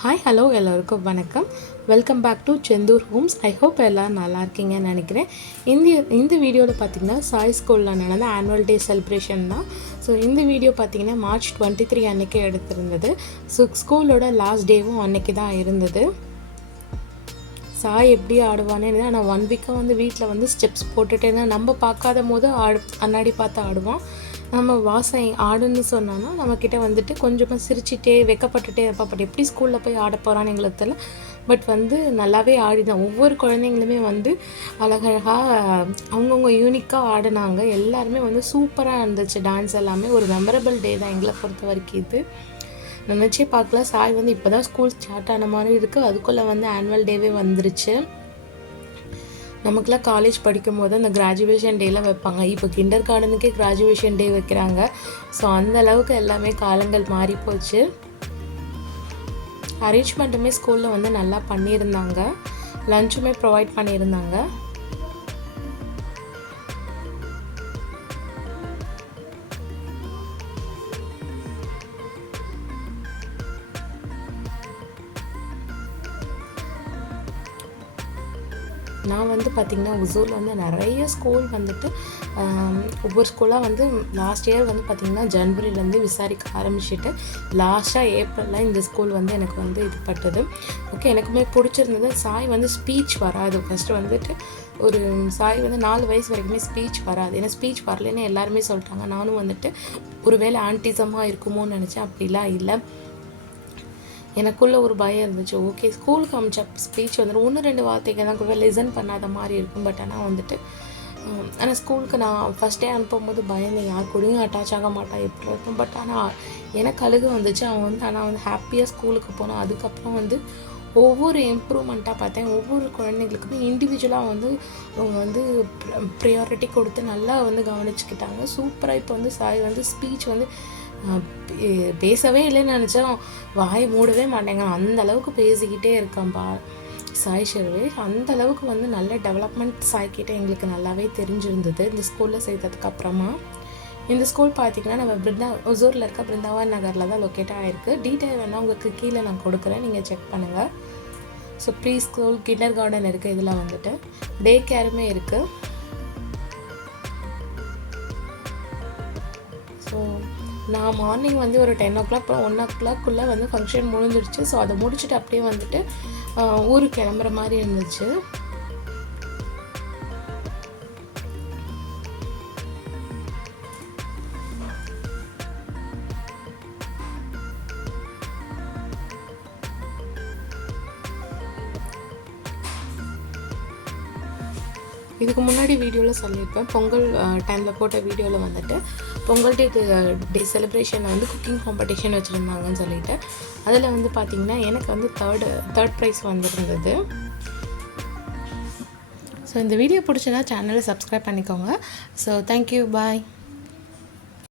Hi hello எல்லோருக்கும் வணக்கம். Welcome back to Senthur Homes. I hope எல்லோரும் நல்லா இருக்கீங்கன்னு நினைக்கிறேன். இந்த வீடியோவில் பார்த்திங்கன்னா சாய் ஸ்கூலில் நடந்த ஆனுவல் டே செலிப்ரேஷன் தான். ஸோ இந்த வீடியோ பார்த்திங்கன்னா March 23 அன்றைக்கே எடுத்திருந்தது. ஸோ ஸ்கூலோட லாஸ்ட் டேவும் அன்றைக்கி தான் இருந்தது. சாய் எப்படி ஆடுவானேன்னு ஆனால் 1 வீக்காக வீட்டில் ஸ்டெப்ஸ் போட்டுகிட்டே தான் நம்ம பார்க்காத போது அண்ணாடி பார்த்து ஆடுவான். நம்ம வாசம் ஆடுன்னு சொன்னோன்னா நம்மக்கிட்ட கொஞ்சமாக சிரிச்சிட்டே வெக்கப்பட்டுட்டே இருப்பான். பட் எப்படி ஸ்கூலில் போய் ஆட போகிறான்னு எங்களுக்கு தெரியல. பட் நல்லாவே ஆடிதான். ஒவ்வொரு குழந்தைங்களுமே அழகழகாக அவங்கவுங்க யூனிக்காக ஆடினாங்க. எல்லாருமே சூப்பராக இருந்துச்சு. டான்ஸ் எல்லாமே ஒரு மெமரபிள் டே தான் எங்களை பொறுத்த வரைக்கும். இது நினச்சே பார்க்கல. சாய் இப்போ தான் ஸ்கூல் ஸ்டார்ட் ஆன மாதிரி இருக்குது. அதுக்குள்ளே ஆனுவல் டேவே வந்துருச்சு. நமக்குலாம் காலேஜ் படிக்கும் போது அந்த கிராஜுவேஷன் டேலாம் வைப்பாங்க. இப்போ கிண்டர் கார்டனுக்கே கிராஜுவேஷன் டே வைக்கிறாங்க. ஸோ அந்த அளவுக்கு எல்லாமே காலங்கள் மாறி போச்சு. அரேஞ்ச்மெண்ட்டுமே ஸ்கூலில் நல்லா பண்ணியிருந்தாங்க. லஞ்சுமே ப்ரொவைட் பண்ணியிருந்தாங்க. நான் பார்த்திங்கன்னா ஒசூரில் நிறைய ஸ்கூல் ஒவ்வொரு ஸ்கூலாக லாஸ்ட் இயர் பார்த்திங்கன்னா ஜனவரிலேருந்து விசாரிக்க ஆரம்பிச்சுட்டு லாஸ்ட்டாக ஏப்ரலில் இந்த ஸ்கூல் எனக்கு இது பட்டது. ஓகே, எனக்குமே பிடிச்சிருந்தது. சாய் ஸ்பீச் வராது. ஃபஸ்ட்டு ஒரு சாய் 4 வயசு வரைக்குமே ஸ்பீச் வராது. ஏன்னா ஸ்பீச் வரலன்னு எல்லாருமே சொல்லிட்டாங்க. நானும் ஒரு வேளை ஆன்டிசமாக இருக்குமோன்னு நினச்சேன். அப்படிலாம் இல்லை. எனக்குள்ளே ஒரு பயம் இருந்துச்சு. ஓகே, ஸ்கூலுக்கு அமிச்ச ஸ்பீச் 1-2 வார்த்தைகள் தான் கூட லிசன் பண்ணாத மாதிரி இருக்கும். பட் ஆனால் ஸ்கூலுக்கு நான் ஃபஸ்ட் டே அனுப்பும்போது பயந்தேன். யார் கூடயும் அட்டாச் ஆக மாட்டான் எப்படி இருக்கும். பட் ஆனால் எனக்கு அழுகு வந்துச்சு. அவன் ஆனால் ஹாப்பியாக ஸ்கூலுக்கு போனான். அதுக்கப்புறம் ஒவ்வொரு இம்ப்ரூவ்மெண்ட்டாக பார்த்தேன். ஒவ்வொரு குழந்தைங்களுக்குமே இண்டிவிஜுவலாக அவங்க ப்ரியாரிட்டி கொடுத்து நல்லா கவனிச்சுக்கிட்டாங்க. சூப்பராக இப்போ சாய் ஸ்பீச் பேசவே இல்லைன்னு நினச்சோம். வாயை மூடவே மாட்டேங்க. அந்த அளவுக்கு பேசிக்கிட்டே இருக்கான்பா சாய் ஷர்வேஷ். அந்த அளவுக்கு நல்ல டெவலப்மெண்ட் சாய்க்கிட்ட எங்களுக்கு நல்லாவே தெரிஞ்சிருந்தது இந்த ஸ்கூலில் சேர்த்ததுக்கு அப்புறமா. இந்த ஸ்கூல் பார்த்திங்கன்னா நம்ம ஒசூரில் இருக்க பிருந்தாவன் நகரில் தான் லொக்கேட் ஆகிருக்கு. டீட்டெயில் வேணால் உங்களுக்கு கீழே நான் கொடுக்குறேன், நீங்கள் செக் பண்ணுங்கள். So preschool, kindergarten இருக்குது. இதில் டே கேருமே இருக்குது. ஸோ நான் மார்னிங் ஒரு 10 o'clock 1 o'clock ஃபங்க்ஷன் முடிஞ்சிடுச்சு. ஸோ அதை முடிச்சுட்டு அப்படியே ஊருக்கு கிளம்புற மாதிரி இருந்துச்சு. இதுக்கு முன்னாடி வீடியோவில் சொல்லியிருப்பேன். பொங்கல் டைமில் போட்ட வீடியோவில் பொங்கல் டே செலிப்ரேஷனில் குக்கிங் காம்படிஷன் வச்சுருந்தாங்கன்னு சொல்லிட்டு அதில் பார்த்திங்கன்னா எனக்கு தேர்ட் ப்ரைஸ் வந்திருந்தது. ஸோ இந்த வீடியோ பிடிச்சதா சேனலை சப்ஸ்கிரைப் பண்ணிக்கோங்க. ஸோ தேங்க்யூ, பாய்.